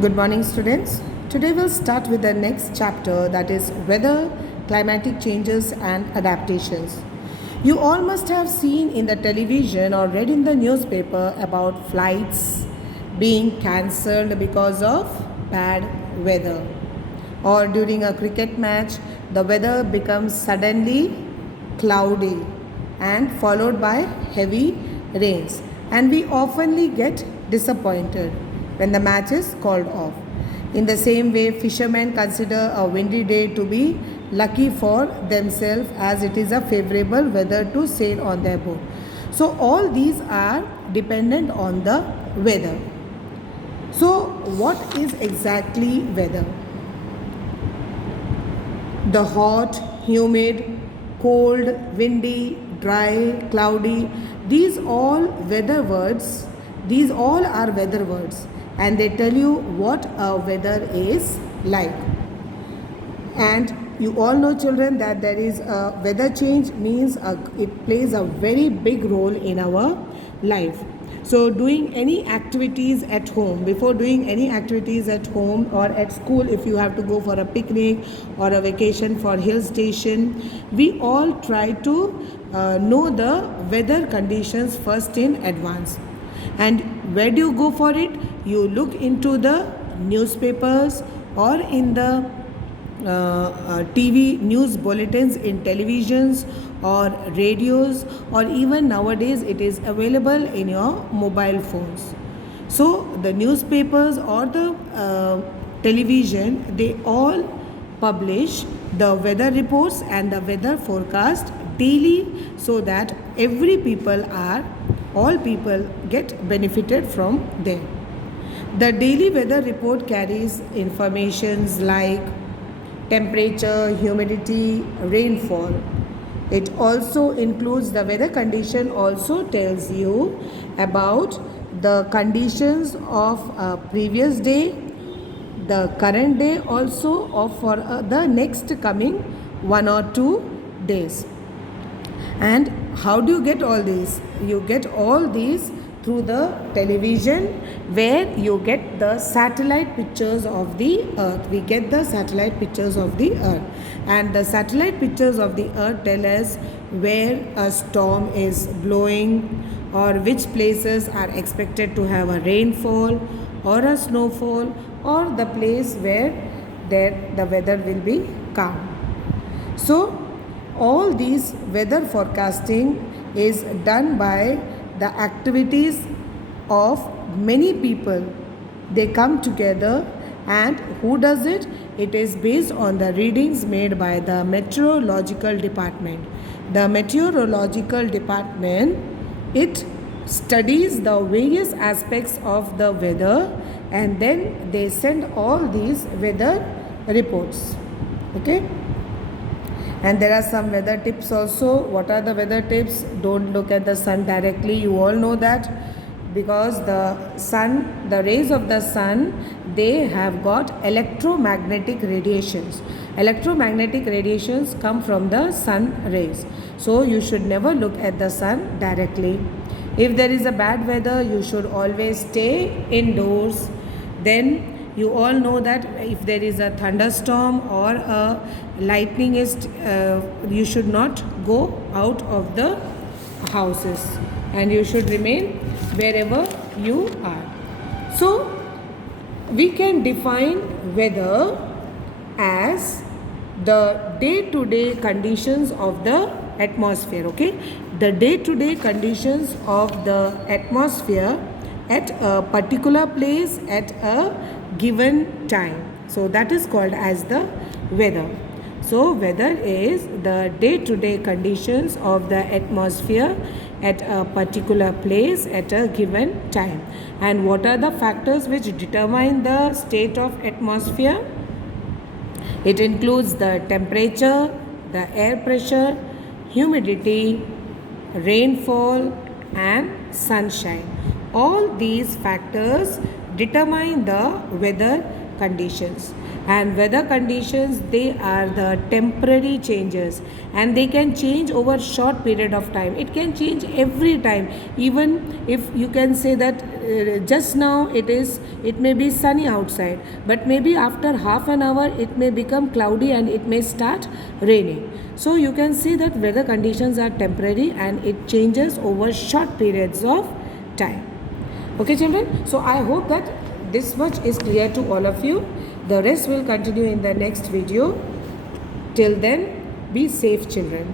Good morning, students. Today we'll start with the next chapter, that is weather, climatic changes, and adaptations. You all must have seen in the television or read in the newspaper about flights being cancelled because of bad weather. Or during a cricket match, the weather becomes suddenly cloudy and followed by heavy rains. And we oftenly get disappointed when the match is called off. In the same way, fishermen consider a windy day to be lucky for themselves as it is a favorable weather to sail on their boat. So, all these are dependent on the weather. So, what is exactly weather? The hot, humid, cold, windy, dry, cloudy, these all are weather words, and they tell you what a weather is like. And you all know, children, that there is a weather change means it plays a very big role in our life. So doing any activities at home, before doing any activities at home or at school, if you have to go for a picnic or a vacation for hill station, we all try to know the weather conditions first in advance. And where do you go for it? You look into the newspapers or in the TV news bulletins in televisions or radios, or even nowadays it is available in your mobile phones. So the newspapers or the television, they all publish the weather reports and the weather forecast daily, so that all people get benefited from them. The daily weather report carries informations like temperature, humidity, rainfall. It also includes the weather condition, also tells you about the conditions of a previous day, the current day also, or for the next coming 1 or 2 days. And how do you get all these? You get all these through the television, where you get the satellite pictures of the earth. We get the satellite pictures of the earth, and the satellite pictures of the earth tell us where a storm is blowing, or which places are expected to have a rainfall or a snowfall, or the place where the weather will be calm. So all these weather forecasting is done by the activities of many people. They come together, and who does it? It is based on the readings made by the meteorological department. The meteorological department, it studies the various aspects of the weather, and then they send all these weather reports. Okay. And there are some weather tips also. What are the weather tips? Don't look at the sun directly. You all know that, because the rays of the sun, they have got electromagnetic radiations. Electromagnetic radiations come from the sun rays. So you should never look at the sun directly. If there is a bad weather, you should always stay indoors. Then you all know that if there is a thunderstorm or a lightning you should not go out of the houses, and you should remain wherever you are. So we can define weather as the day-to-day conditions of the atmosphere. Okay, the day-to-day conditions of the atmosphere at a particular place at a given time. So that is called as the weather. So weather is the day-to-day conditions of the atmosphere at a particular place at a given time. And what are the factors which determine the state of atmosphere? It includes the temperature, the air pressure, humidity, rainfall, and sunshine. All these factors determine the weather conditions. And weather conditions, they are the temporary changes, and they can change over short period of time. It can change every time. Even if you can say that just now it may be sunny outside, but maybe after half an hour it may become cloudy and it may start raining. So you can see that weather conditions are temporary and it changes over short periods of time. Okay children, so I hope that this much is clear to all of you. The rest will continue in the next video. Till then, be safe children.